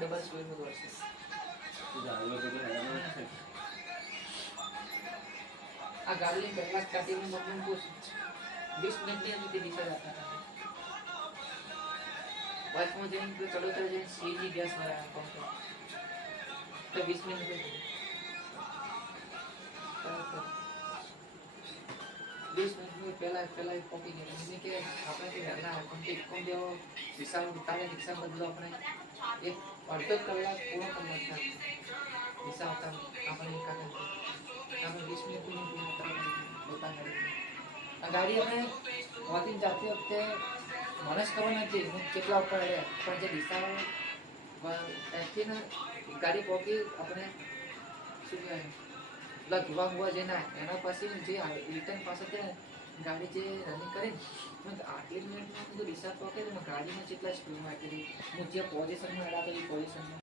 Double speed દોડશે. આ ગાડી પહેલા સ્ટાર્ટિંગ માં પૂછ 20 મિનિટ ની હતી દિશા જતા હતા. બસમાં જઈને તો ચડોતર જઈને સીજી ગેસ ભરાયા પંપ તો 20 મિનિટ થઈ. 20 મિનિટ પહેલા પહોંચી ગયા. એમને કે આપણે કે વહેલા કોમ દેવો દિશા તારે રિક્ષા બદલો આપણે એક અડધો કલાક પૂરો કલાક થાય દિશા હતા આપણે આપણે 20 મિનિટ આ ગાડી આપણે વોકિંગ જાતી વખતે મને જ ખબર નથી હું કેટલા ઉપર પણ જે દિશા એથી ને ગાડી પહોંચી આપણે શું કહેવાય પેલા ધુવા હુવા જે ના એના પછી જે રિટર્ન પાસે ત્યાં ગાડી જે રનિંગ કરી આટલી મિનિટમાં બધું રિસાર્જ પહોંચે તો ગાડીમાં જેટલા સ્પીડમાં કરી હું જે પોઝિશનમાં એડા કરી પોઝિશનમાં